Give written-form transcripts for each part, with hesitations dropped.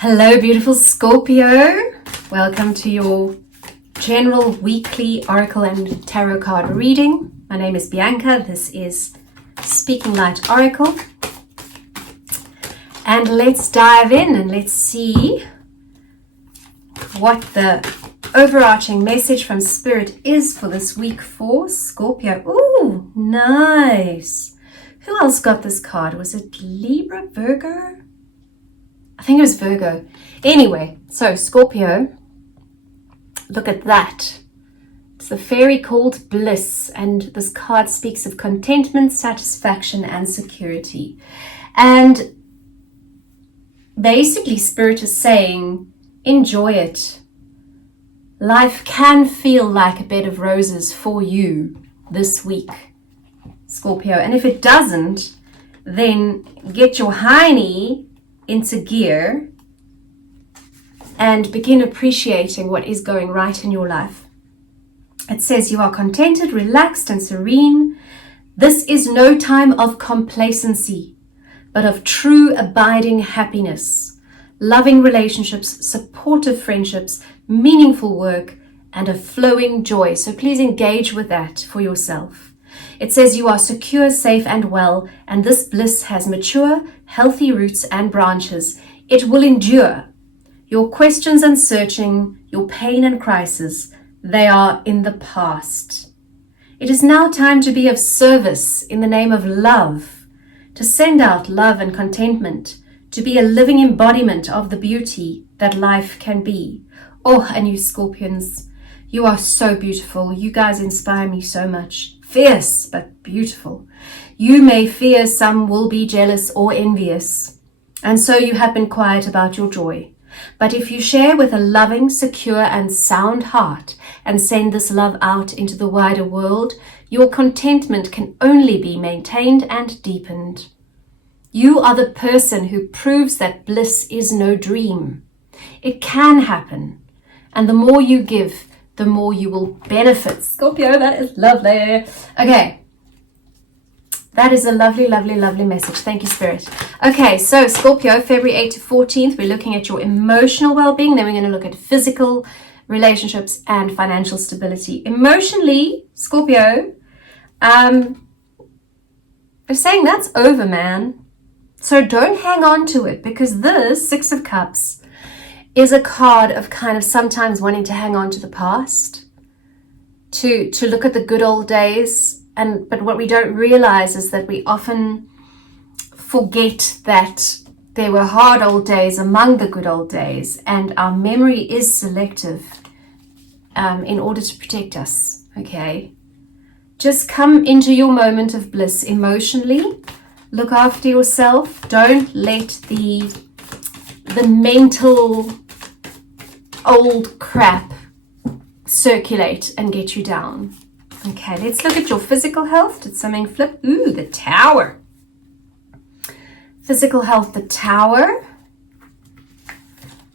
Hello, beautiful Scorpio. Welcome to your general weekly oracle and tarot card reading. My name is Bianca. This is Speaking Light Oracle. And let's dive in and let's see what the overarching message from Spirit is for this week for Scorpio. Ooh, nice. Who else got this card? Was it Libra, Virgo? I think it was Virgo. Anyway, so Scorpio, look at that. It's the fairy called Bliss, and this card speaks of contentment, satisfaction, and security. And basically, Spirit is saying, enjoy it. Life can feel like a bed of roses for you this week, Scorpio. And if it doesn't, then get your hiney into gear and begin appreciating what is going right in your life. It says you are contented, relaxed, and serene. This is no time of complacency, but of true abiding happiness, loving relationships, supportive friendships, meaningful work, and a flowing joy. So please engage with that for yourself. It says you are secure, safe, and well, and this bliss has mature, healthy roots and branches. It will endure. Your questions and searching, your pain and crisis, they are in the past. It is now time to be of service in the name of love, to send out love and contentment, to be a living embodiment of the beauty that life can be. Oh, and you Scorpions, you are so beautiful. You guys inspire me so much. Fierce, but beautiful. You may fear some will be jealous or envious, and so you have been quiet about your joy. But if you share with a loving, secure, and sound heart and send this love out into the wider world, your contentment can only be maintained and deepened. You are the person who proves that bliss is no dream. It can happen, and the more you give, the more you will benefit. Scorpio, that is lovely. Okay. That is a lovely, lovely, lovely message. Thank you, Spirit. Okay, so Scorpio, February 8th to 14th, we're looking at your emotional well-being. Then we're going to look at physical relationships and financial stability. Emotionally, Scorpio, they're saying that's over, man. So don't hang on to it, because this Six of Cups is a card of kind of sometimes wanting to hang on to the past, to look at the good old days. But what we don't realize is that we often forget that there were hard old days among the good old days, and our memory is selective in order to protect us. Okay, just come into your moment of bliss emotionally. Look after yourself. Don't let the mental old crap circulate and get you down. Okay, let's look at your physical health. Did something flip? Ooh, the Tower. Physical health, the Tower.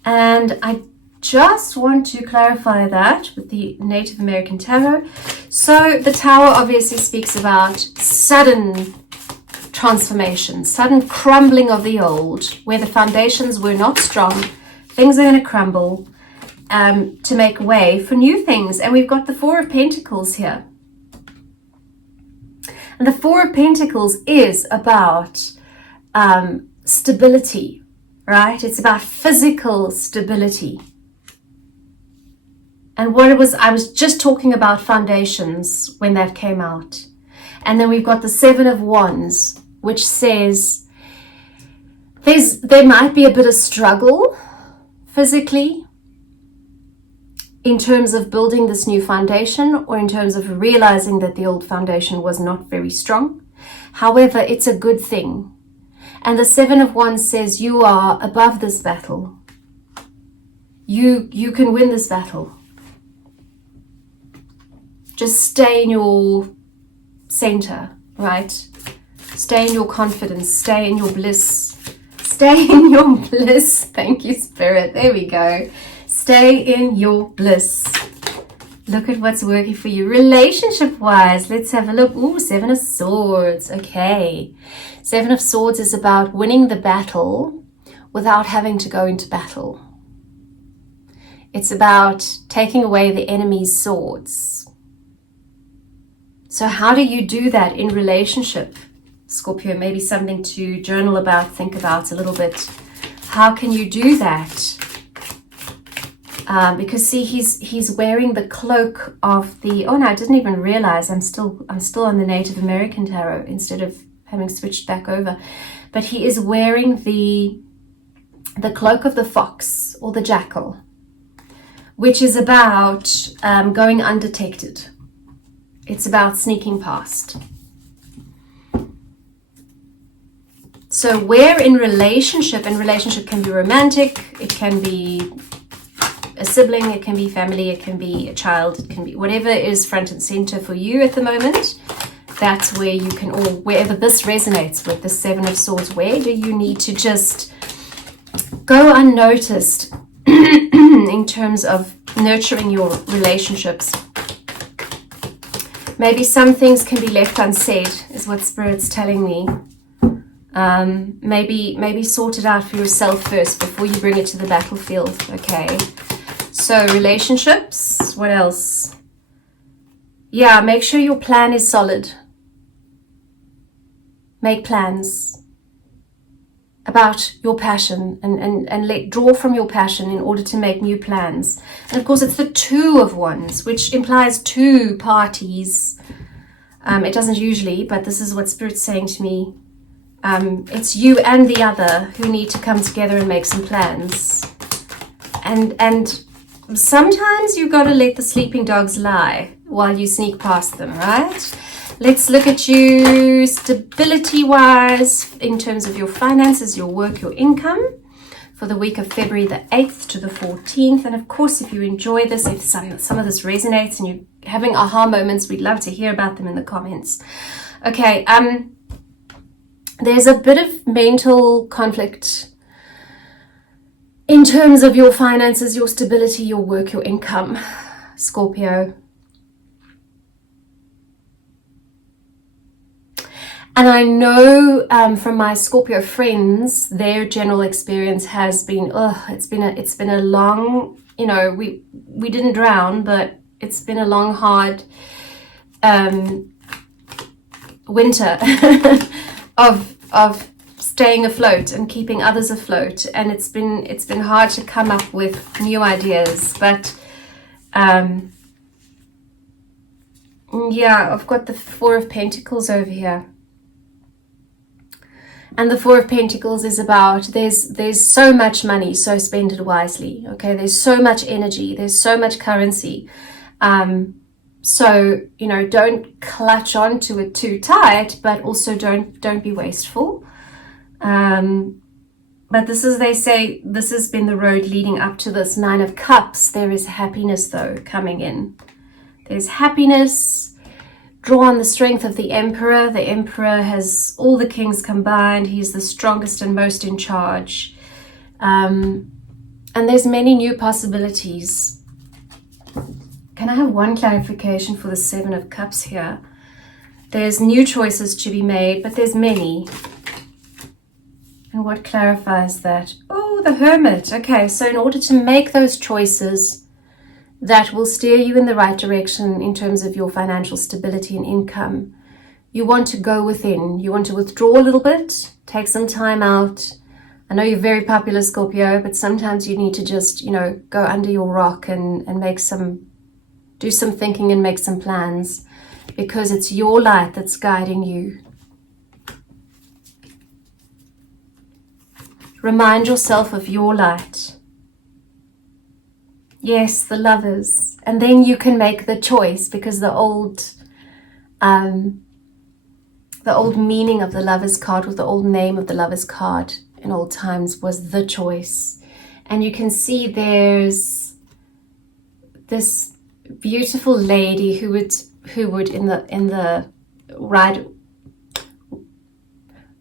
And I just want to clarify that with the Native American Tarot. So the Tower obviously speaks about sudden transformation, sudden crumbling of the old, where the foundations were not strong. Things are going to crumble to make way for new things. And we've got the Four of Pentacles here. And the Four of Pentacles is about stability, right? It's about physical stability. And what it was, I was just talking about foundations when that came out. And then we've got the Seven of Wands, which says there might be a bit of struggle physically in terms of building this new foundation, or in terms of realizing that the old foundation was not very strong. However, it's a good thing. And the Seven of Wands says you are above this battle. You can win this battle. Just stay in your center, right? Stay in your confidence, stay in your bliss. Stay in your bliss. Thank you, Spirit. There we go. Stay in your bliss. Look at what's working for you. Relationship-wise, let's have a look. Ooh, Seven of Swords. Okay. Seven of Swords is about winning the battle without having to go into battle. It's about taking away the enemy's swords. So how do you do that in relationship, Scorpio? Maybe something to journal about, think about a little bit. How can you do that? Because see, he's wearing the cloak of the, oh no, I didn't even realize I'm still on the Native American tarot instead of having switched back over. But he is wearing the cloak of the fox or the jackal, which is about going undetected. It's about sneaking past. So where in relationship, and relationship can be romantic, it can be a sibling, it can be family, it can be a child, it can be whatever is front and center for you at the moment. That's where you can, or wherever this resonates with the Seven of Swords, where do you need to just go unnoticed in terms of nurturing your relationships? Maybe some things can be left unsaid, is what Spirit's telling me. Maybe sort it out for yourself first before you bring it to the battlefield. Okay. So relationships, what else? Yeah, make sure your plan is solid. Make plans about your passion and draw from your passion in order to make new plans. And of course, it's the Two of Wands, which implies two parties. It doesn't usually, but this is what Spirit's saying to me. It's you and the other who need to come together and make some plans. And sometimes you've got to let the sleeping dogs lie while you sneak past them, right? Let's look at you stability-wise in terms of your finances, your work, your income for the week of February the 8th to the 14th. And of course, if you enjoy this, if some of this resonates and you're having aha moments, we'd love to hear about them in the comments. Okay, there's a bit of mental conflict in terms of your finances, your stability, your work, your income, Scorpio. And I know from my Scorpio friends, their general experience has been, it's been a long, you know, we didn't drown, but it's been a long, hard winter of staying afloat and keeping others afloat, and it's been hard to come up with new ideas. But yeah, I've got the Four of Pentacles over here. And the Four of Pentacles is about there's so much money, so spend it wisely. Okay, there's so much energy, there's so much currency. So, you know, don't clutch onto it too tight, but also don't be wasteful. But this is, they say, this has been the road leading up to this Nine of Cups. There is happiness though coming in. There's happiness. Draw on the strength of the Emperor. The Emperor has all the kings combined. He's the strongest and most in charge. And there's many new possibilities. Can I have one clarification for the Seven of Cups here? There's new choices to be made, but there's many. And what clarifies that? Oh, the Hermit. Okay, so in order to make those choices that will steer you in the right direction in terms of your financial stability and income, you want to go within. You want to withdraw a little bit, take some time out. I know you're very popular, Scorpio, but sometimes you need to just, you know, go under your rock and do some thinking and make some plans, because it's your light that's guiding you. Remind yourself of your light. Yes, the Lovers. And then you can make the choice, because the old meaning of the Lovers card, with the old name of the Lovers card in old times, was the choice. And you can see there's this beautiful lady who would in the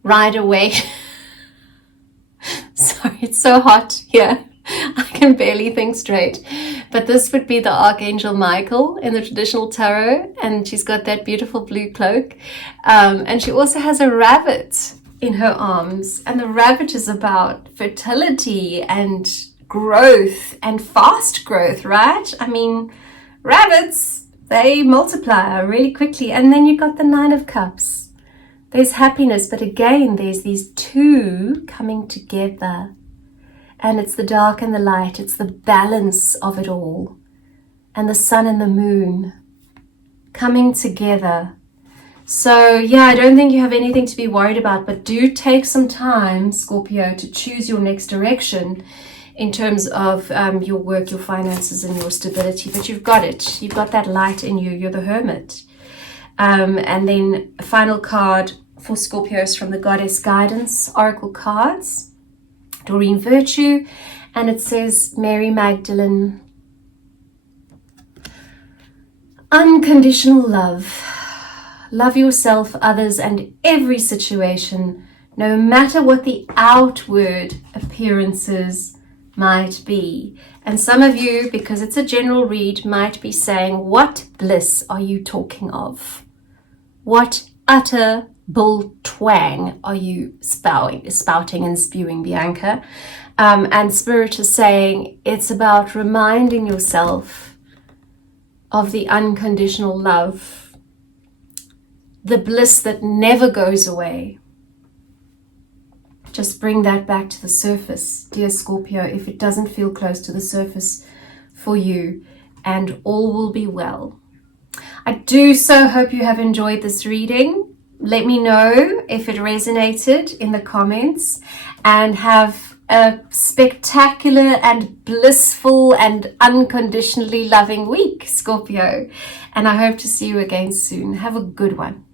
ride away. Sorry, it's so hot here. I can barely think straight. But this would be the Archangel Michael in the traditional tarot, and she's got that beautiful blue cloak. And she also has a rabbit in her arms, and the rabbit is about fertility and growth and fast growth, right? I mean, rabbits, they multiply really quickly. And then you got the Nine of Cups. There's happiness, but again, there's these two coming together. And it's the dark and the light. It's the balance of it all. And the sun and the moon coming together. So yeah, I don't think you have anything to be worried about, but do take some time, Scorpio, to choose your next direction in terms of your work, your finances, and your stability. But you've got it. You've got that light in you. You're the hermit. And then a final card for Scorpios from the Goddess Guidance Oracle cards, Doreen Virtue, and it says, Mary Magdalene, unconditional love. Love yourself, others, and every situation, no matter what the outward appearances might be. And some of you, because it's a general read, might be saying, what bliss are you talking of? What utter bull twang are you spouting and spewing, Bianca? And Spirit is saying it's about reminding yourself of the unconditional love, the bliss that never goes away. Just bring that back to the surface, dear Scorpio, if it doesn't feel close to the surface for you, and all will be well. I do so hope you have enjoyed this reading. Let me know if it resonated in the comments, and have a spectacular and blissful and unconditionally loving week, Scorpio. And I hope to see you again soon. Have a good one.